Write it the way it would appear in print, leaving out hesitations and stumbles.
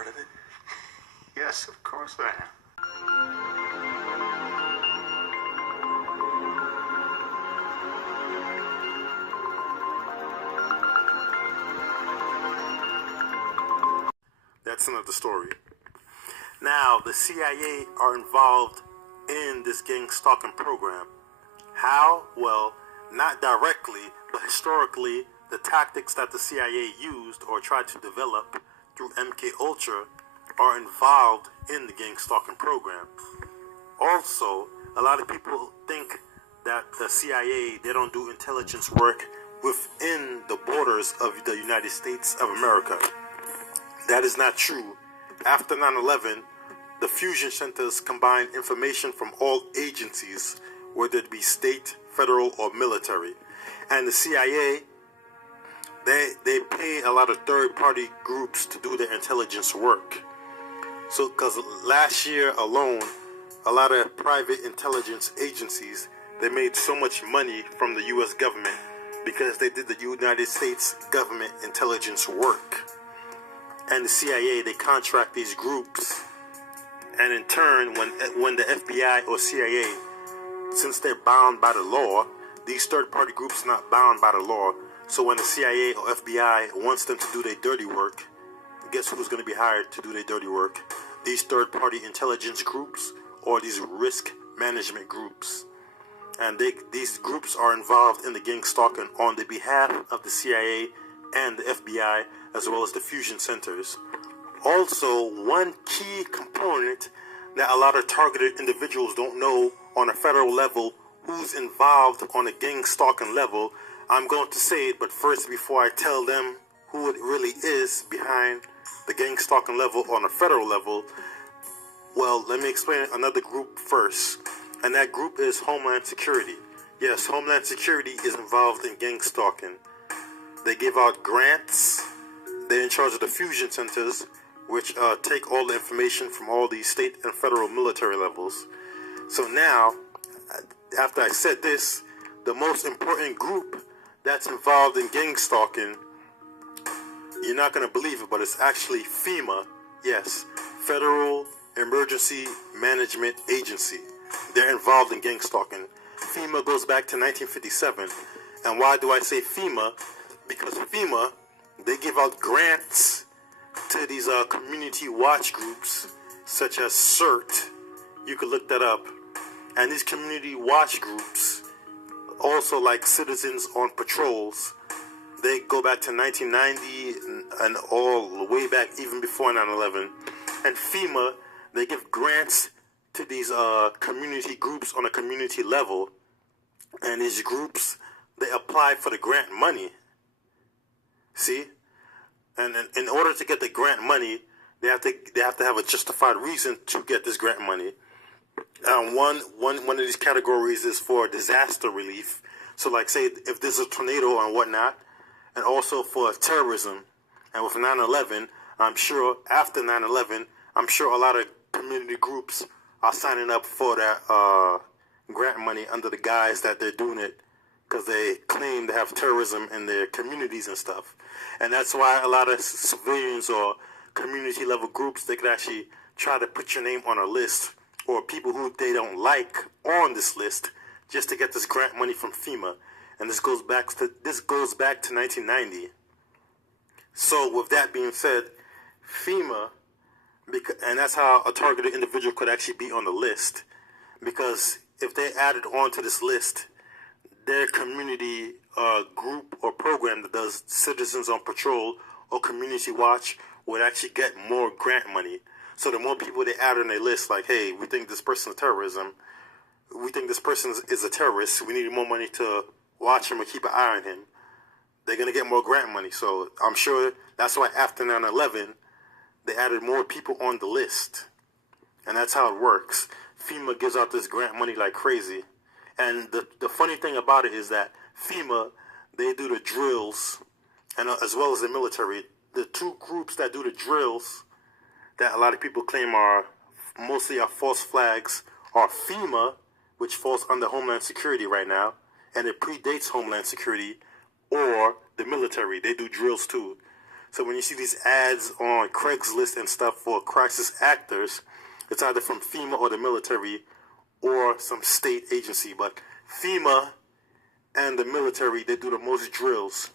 part of it? Yes, of course I am. That's another story. Now, the CIA are involved in this gang stalking program. How? Well, not directly, but historically, the tactics that the CIA used or tried to develop through MK Ultra are involved in the gang stalking program. Also, a lot of people think that the CIA, they don't do intelligence work within the borders of the United States of America. That is not true. After 9/11, the fusion centers combine information from all agencies, whether it be state, federal, or military. And the CIA, they pay a lot of third-party groups to do their intelligence work. So, because last year alone, a lot of private intelligence agencies, they made so much money from the U.S. government because they did the United States government intelligence work. And the CIA, they contract these groups. And in turn, when the FBI or CIA, since they're bound by the law, these third-party groups are not bound by the law. So when the CIA or FBI wants them to do their dirty work, guess who's going to be hired to do their dirty work? These third-party intelligence groups or these risk management groups. And these groups are involved in the gang stalking on the behalf of the CIA and the FBI, as well as the fusion centers. Also, one key component that a lot of targeted individuals don't know on a federal level who's involved on a gang stalking level. I'm going to say it, but first, before I tell them who it really is behind the gang stalking level on a federal level, well, let me explain another group first. And that group is Homeland Security. Yes, Homeland Security is involved in gang stalking. They give out grants. They're in charge of the fusion centers, which take all the information from all the state and federal military levels. So now, after I said this, the most important group that's involved in gang stalking, you're not going to believe it, but it's actually FEMA. Yes, Federal Emergency Management Agency. They're involved in gang stalking. FEMA goes back to 1957. And why do I say FEMA? Because FEMA, they give out grants to these community watch groups, such as CERT. You could look that up. And these community watch groups, also like Citizens on Patrols, they go back to 1990 and all the way back even before 9/11. And FEMA, they give grants to these community groups on a community level. And these groups, they apply for the grant money. See? And in order to get the grant money, they have to have a justified reason to get this grant money. One of these categories is for disaster relief. So like say if there's a tornado and whatnot, and also for terrorism. And with 9/11, I'm sure after 9/11, I'm sure a lot of community groups are signing up for that grant money under the guise that they're doing it because they claim to have terrorism in their communities and stuff. And that's why a lot of civilians or community level groups, they could actually try to put your name on a list or people who they don't like on this list just to get this grant money from FEMA. And this goes back to 1990. So with that being said, FEMA, and that's how a targeted individual could actually be on the list, because if they added on to this list their community group or program that does Citizens on Patrol or Community Watch would actually get more grant money. So the more people they add on their list, like, hey, we think this person is terrorism, we think this person is a terrorist, we need more money to watch him or keep an eye on him, they're going to get more grant money. So I'm sure that's why after 9/11, they added more people on the list. And that's how it works. FEMA gives out this grant money like crazy. And the funny thing about it is that FEMA, they do the drills, and as well as the military. The two groups that do the drills that a lot of people claim are mostly false flags are FEMA, which falls under Homeland Security right now, and it predates Homeland Security, or the military. They do drills too. So when you see these ads on Craigslist and stuff for crisis actors, it's either from FEMA or the military or some state agency. But FEMA and the military, they do the most drills.